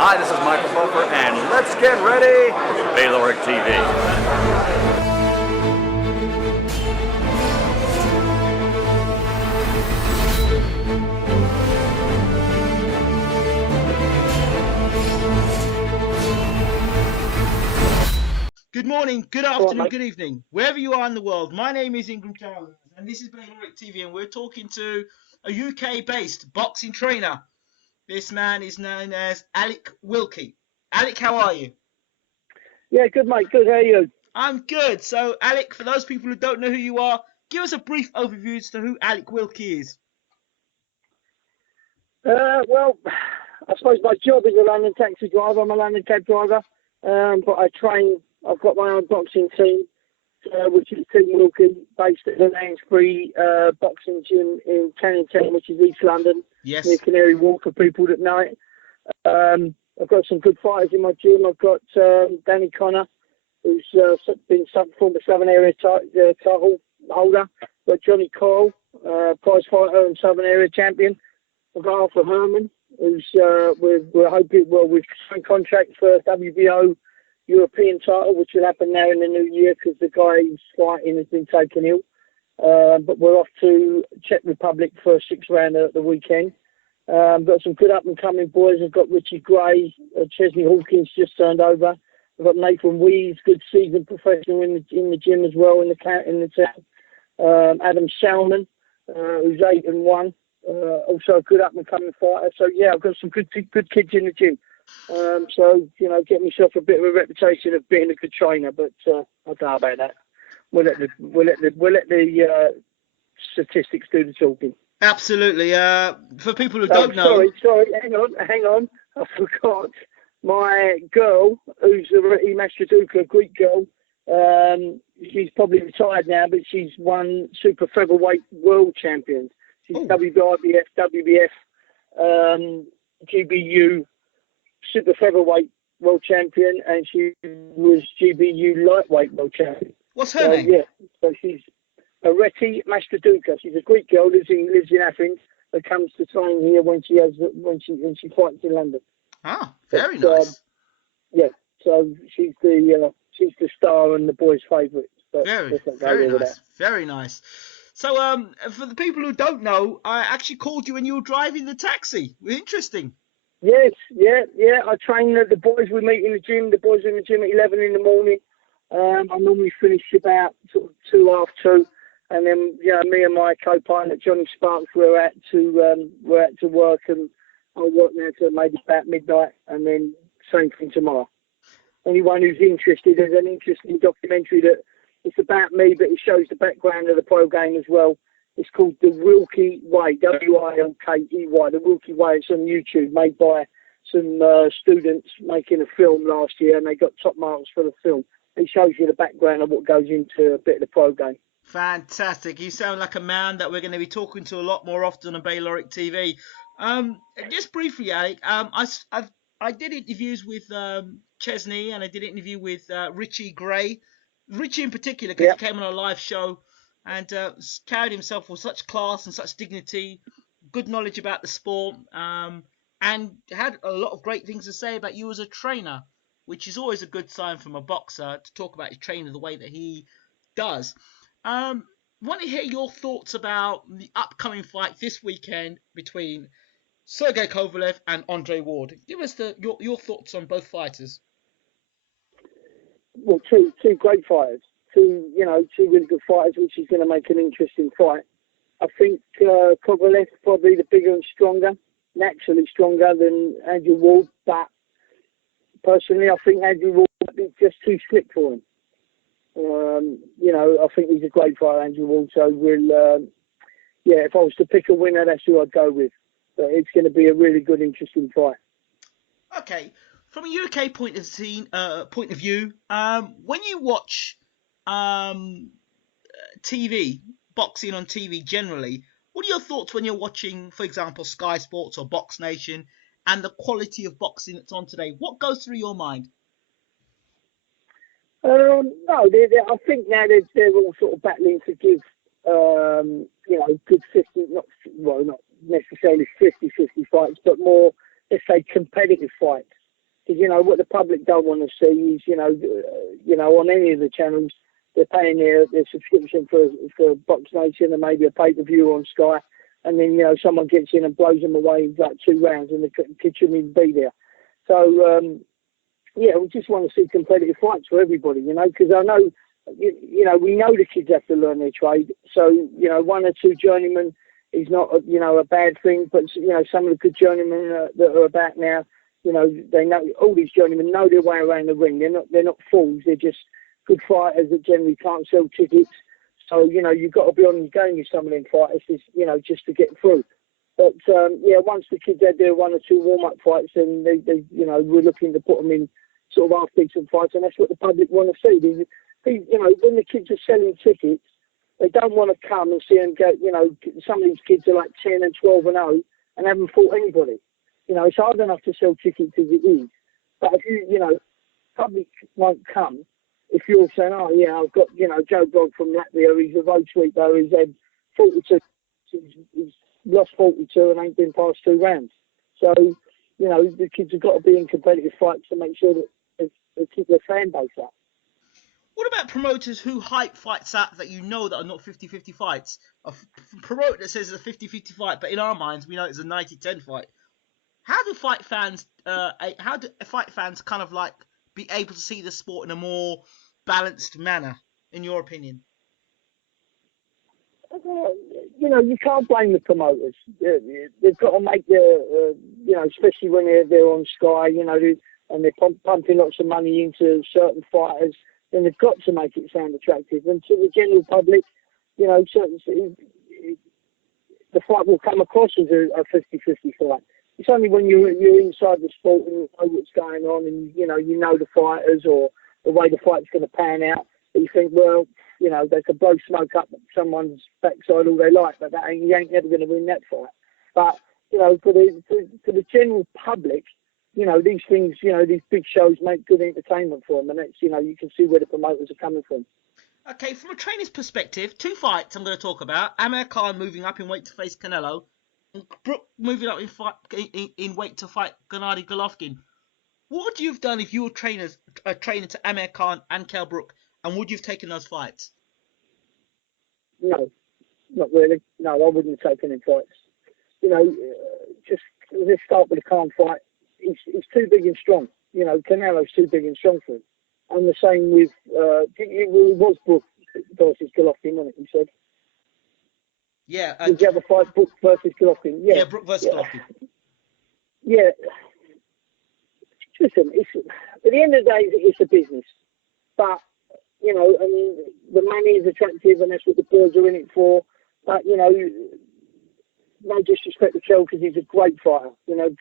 Hi, this is Michael Buffer, and let's get ready for Bayloric TV. Good morning, good afternoon, good evening, wherever you are in the world. My name is Ingram Jones, and this is Bayloric TV, and we're talking to a UK-based boxing trainer. This man is known as Alec Wilkey. Alec, how are you? Yeah, good, mate. Good. How are you? I'm good. So, Alec, for those people who don't know who you are, give us a brief overview as to who Alec Wilkey is. Well, I suppose my job is a London taxi driver. I'm a London cab driver, but I train. I've got my own boxing team, which is Team Wilkey, based at the Lansbury boxing gym in Canning Town, which is East London, Yes. near Canary Wharf, for people that know it. I've got some good fighters in my gym. I've got Danny Connor, who's been some former Southern Area title holder. I've got Johnny Coyle, prize fighter and Southern Area champion. I've got Arthur Herman, who's we're hoping, we've signed contract for WBO European title, which will happen now in the new year because the guy who's fighting has been taken ill. But we're off to Czech Republic for a 6th rounder at the weekend. Got some good up-and-coming boys. I've got Richie Gray, Chesney Hawkins just turned over. I've got Nathan Weeds, good seasoned professional in the gym as well in the town. Adam Salmon, who's 8-1, also a good up-and-coming fighter. So yeah, I've got some good kids in the gym. So get myself a bit of a reputation of being a good trainer, but I don't know about that. We'll let the statistics do the talking. Absolutely. For people who don't know... Sorry, hang on. I forgot. My girl, who's a Reti Mastraduka, Greek girl, she's probably retired now, but she's won super featherweight world champions. She's WBF, GBU super featherweight world champion, and she was GBU lightweight world champion. What's her name? Yeah, so she's Reti Mastraduka. She's a Greek girl, lives in Athens, but comes to train here when she fights in London. Ah, very nice. Yeah, so she's the star and the boys' favourite. Very nice. So, for the people who don't know, I actually called you when you were driving the taxi. Interesting. Yes, yeah. I train the boys. We meet in the gym. The boys are in the gym at 11 in the morning. I normally finish about sort of 2:30, and then me and my co-pilot Johnny Sparks we're out to work, and I'll work now till maybe about midnight, and then same thing tomorrow. Anyone who's interested, there's an interesting documentary that it's about me, but it shows the background of the pro game as well. It's called The Wilkey Way, Wilkey, The Wilkey Way. It's on YouTube, made by some students making a film last year, and they got top marks for the film. It shows you the background of what goes into a bit of the pro game. Fantastic. You sound like a man that we're going to be talking to a lot more often on Bayloric TV. Just briefly, Alec, I did interviews with Chesney, and I did an interview with Richie Gray. Richie in particular, because he came on a live show and carried himself with such class and such dignity, good knowledge about the sport, and had a lot of great things to say about you as a trainer, which is always a good sign from a boxer to talk about his trainer the way that he does. Want to hear your thoughts about the upcoming fight this weekend between Sergey Kovalev and Andre Ward. Give us your thoughts on both fighters. Well, two great fighters, two really good fighters, which is going to make an interesting fight. I think Kovalev's probably the bigger and stronger, naturally stronger than Andrew Ward, but personally I think Andrew Ward might be just too slick for him. I think he's a great fighter, Andrew Ward, so if I was to pick a winner, that's who I'd go with. But it's going to be a really good, interesting fight. Okay. From a UK point of view, when you watch TV, boxing on TV generally, what are your thoughts when you're watching, for example, Sky Sports or Box Nation, and the quality of boxing that's on today? What goes through your mind? No, I think now they're all sort of battling to give, good 50, not necessarily 50-50 fights, but more, let's say, competitive fights. Because, what the public don't want to see is, on any of the channels, they're paying their subscription for Box Nation and maybe a pay-per-view on Sky. And then, someone gets in and blows them away in like 2 rounds and the kid shouldn't even be there. So, we just want to see competitive fights for everybody, because I know, we know the kids have to learn their trade. So, 1 or 2 journeymen is not, a bad thing. But, some of the good journeymen that are about now, they know, all these journeymen know their way around the ring. They're not fools. They're just good fighters that generally can't sell tickets. So, you've got to be on your game with some of them fighters, just to get through. But, once the kids had their 1 or 2 warm-up fights, then we're looking to put them in sort of half-decent fights, and that's what the public want to see. When the kids are selling tickets, they don't want to come and see them go, some of these kids are like 10 and 12 and 0 and haven't fought anybody. It's hard enough to sell tickets as it is. But if public won't come, if you're saying, oh yeah, I've got, Joe Blogg from Latvia, he's a road sweeper, he's had 42, he's lost 42 and ain't been past 2 rounds. So, the kids have got to be in competitive fights to make sure that they keep their fan base up. What about promoters who hype fights up that that are not 50-50 fights? A promoter that says it's a 50-50 fight, but in our minds we know it's a 90-10 fight. How do fight fans kind of like be able to see the sport in a more balanced manner, in your opinion? You can't blame the promoters. They've got to make especially when they're on Sky, and they're pumping lots of money into certain fighters, then they've got to make it sound attractive. And to the general public, the fight will come across as a 50-50 fight. It's only when you're inside the sport and you know what's going on and you know the fighters or the way the fight's going to pan out that you think, well, they could blow smoke up someone's backside all they like, but you ain't never going to win that fight. But for the general public, these things, these big shows make good entertainment for them, and that's you can see where the promoters are coming from. Okay, from a trainer's perspective, 2 fights I'm going to talk about. Amir Khan moving up in weight to face Canelo, and Brook moving up in weight to fight Gennady Golovkin. What would you have done if you were a trainer to Amir Khan and Kell Brook, and would you have taken those fights? No, not really. No, I wouldn't have taken them fights. Just let's start with the Khan fight. He's too big and strong. Canelo's too big and strong for him. And the same with, it was Brook versus Golovkin, wasn't it, you said? Yeah. Did you have a fight, Brook versus Golovkin? Yeah, Brook versus Golovkin. Yeah. Listen, at the end of the day, it's a business. But, and the money is attractive and that's what the boys are in it for. But, no disrespect to Kell because he's a great fighter.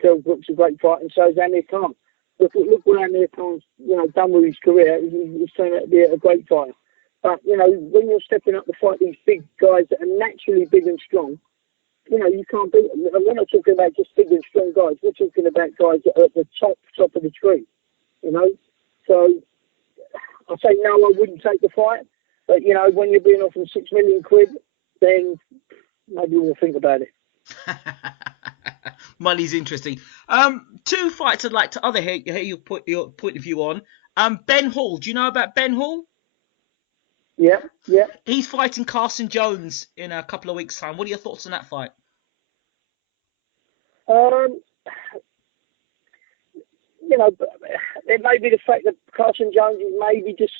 Kell Brook's a great fighter and so is Amir Khan. Look what Amir Khan's, done with his career. He's turned out to be a great fighter. But, when you're stepping up to fight these big guys that are naturally big and strong, you can't beat them. And we're not talking about just big and strong guys. We're talking about guys that are at the top of the tree, So, I say no, I wouldn't take the fight. But, when you're being offered £6 million, then maybe we'll think about it. Money's interesting. 2 fights I'd like to hear your point of view on. Ben Hall. Do you know about Ben Hall? Yeah. He's fighting Carson Jones in a couple of weeks' time. What are your thoughts on that fight? It may be the fact that Carson Jones is maybe just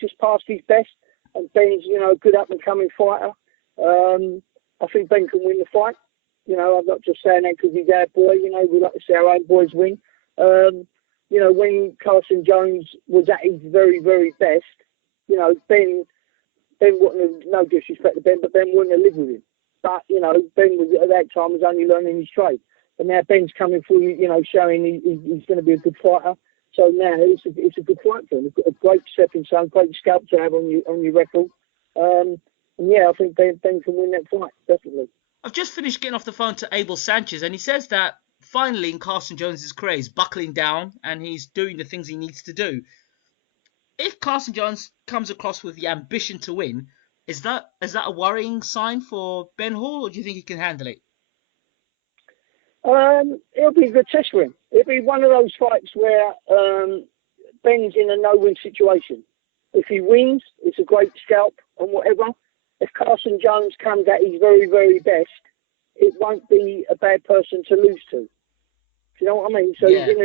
just past his best, and Ben's a good up and coming fighter. I think Ben can win the fight. I'm not just saying that because he's our boy. We like to see our own boys win. When Carson Jones was at his very, very best, Ben wouldn't have, no disrespect to Ben, but Ben wouldn't have lived with him. But, Ben was at that time was only learning his trade. But now Ben's coming through, showing he's going to be a good fighter. So now it's a good fight for him. A great stepping stone, great scalp to have on your record. And yeah, I think Ben can win that fight, definitely. I've just finished getting off the phone to Abel Sanchez, and he says that finally in Carson Jones' career, he's buckling down and he's doing the things he needs to do. If Carson Jones comes across with the ambition to win, is that a worrying sign for Ben Hall, or do you think he can handle it? It'll be a good test for him. It'll be one of those fights where Ben's in a no-win situation. If he wins, it's a great scalp and whatever. If Carson Jones comes at his very, very best, it won't be a bad person to lose to. Do you know what I mean? So Yeah. he's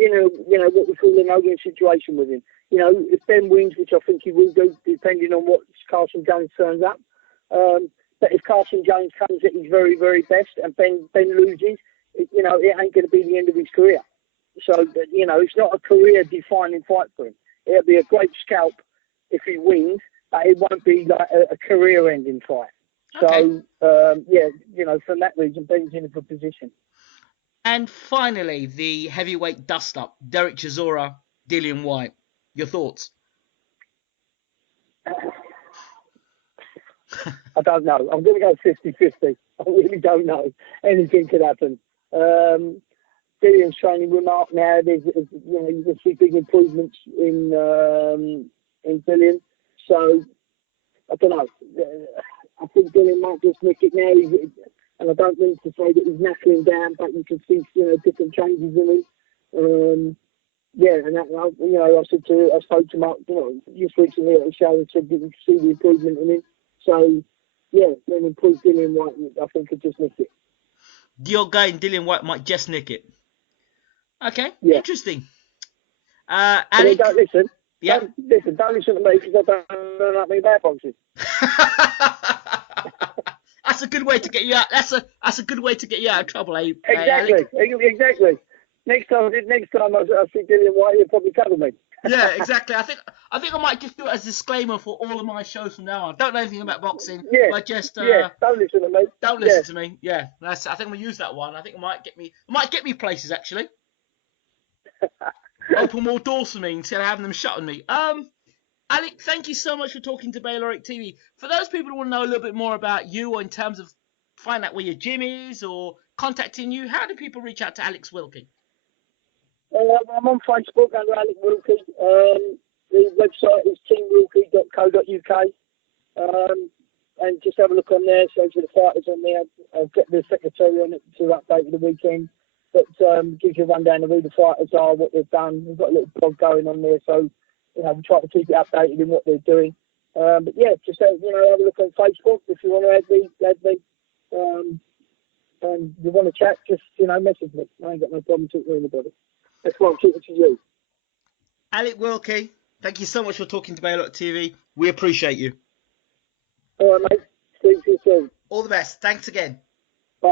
in a what we call a no-win situation with him. You know, if Ben wins, which I think he will do, depending on what Carson Jones turns up. But if Carson Jones comes at his very, very best and Ben loses, it ain't going to be the end of his career. So, it's not a career-defining fight for him. It'll be a great scalp if he wins, but it won't be like a career-ending fight. Okay. So, for that reason, Ben's in a good position. And finally, the heavyweight dust-up, Derek Chisora, Dillian Whyte. Your thoughts? I don't know. I'm going to go 50-50. I really don't know. Anything could happen. Dillian's training with Mark now. You can see big improvements in Dillian. So I don't know. I think Dillian might just nick it now. And I don't mean to say that he's knackering down, but you can see different changes in him. I spoke to Mark just recently at the show and said that you can see the improvement in him. So then improved Dillian Whyte, I think could just nick it. You're going Dillian Whyte might just nick it. Okay, interesting. Alec, don't listen. Yeah. Don't listen to me because I don't like me bad boxes. That's a good way to get you out. That's a good way to get you out of trouble, eh? Exactly. Exactly. Next time I see Dillian Whyte, he'll probably cover me. Yeah, exactly. I think I might just do it as a disclaimer for all of my shows from now on. I don't know anything about boxing. Yeah. But just don't listen to me. Don't listen to me. Yeah. I think I'm gonna use that one. I think it might get me places actually. Open more doors for me instead of having them shut on me. Alec, thank you so much for talking to Bayloric TV. For those people who want to know a little bit more about you, or in terms of find out where your gym is or contacting you, how do people reach out to Alex Wilkey? I'm on Facebook under Alec Wilkey. The website is teamwilkey.co.uk. And just have a look on there, so for the fighters on there. I'll get the secretary on it to update the weekend. But gives you a rundown of who the fighters are, what they've done. We've got a little blog going on there, so we try to keep it updated in what they're doing. But yeah, just have a look on Facebook if you want to add me. And you want to chat, just message me. I ain't got no problem talking to anybody. That's why I'm talking to you. Alec Wilkey, thank you so much for talking to Bayloric TV. We appreciate you. All right, mate. Speak to you soon. All the best. Thanks again.